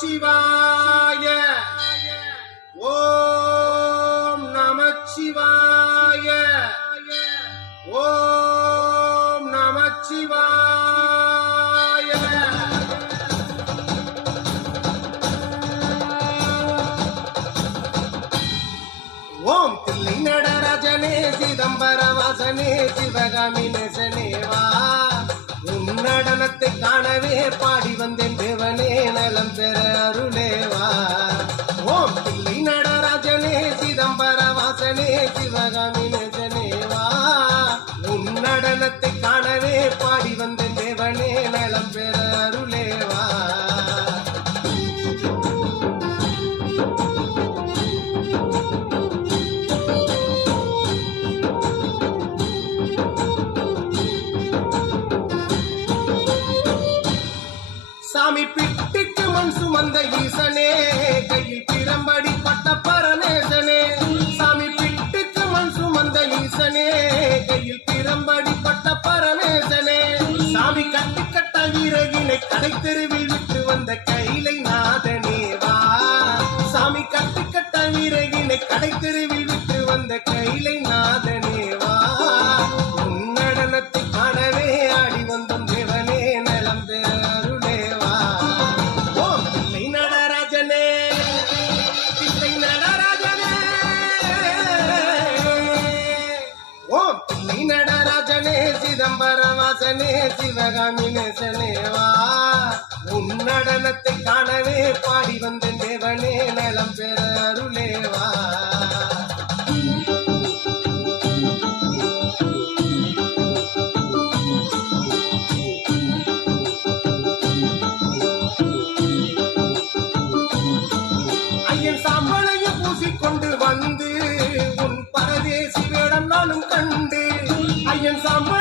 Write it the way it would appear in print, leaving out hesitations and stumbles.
நமச்சிவாய. ஓம் நமச்சிவாய. ஓம் நமச்சிவாய. ஓம் தில்லை நடராஜனே சிதம்பர வாசனே சிவகாமி நேசனேவா, உன் நடனத்தை காணவே பாடி வந்தேன் தேவனே நலம் பெற அருளேவா. ஓம் தில்லை நடராஜனே சிதம்பர வாசனே சிவகாமி நேசனேவா, உன் நடனத்தை காணவே பாடி வந்தேன் தேவனே நலம் பெற அருளேவா. சாமி பிட்டிக்கு மண் சுமந்த ஈசனே, கையில் பிரம்படி பட்ட பரநேசனே. சாமி பிட்டிக்கு மண் சுமந்த ஈசனே, கையில் பிரம்படி பட்ட பரநேசனே. சாமி கட்டி கட்ட வீரகினை கடை தெருவில் விட்டு வந்த கைலை நாதனேவா. சாமி கட்டி கட்ட வீரகினை கடை தெருவில் விட்டு வந்த கைலை நாதனேவா. உன் நடனத்தை காணவே ஆடி வந்தோம் தேவனே நலம் பெற அருளேவா. ஓம் தில்லை நடராஜனே தில்லை நடராஜனே. ஓம் தில்லை நடராஜனே சிதம்பர வாசனே சிவகாமி நேசனேவா, உன் நடனத்தை காணவே பாடி வந்தேன் தேவனே நலம் பெற அருளேவா. ஐயன் சாம்பலையும் பூசிக்கொண்டு வந்து உன் பரதேசி வேடம் நானும் கண்டு. ஐயன் சாம்பல்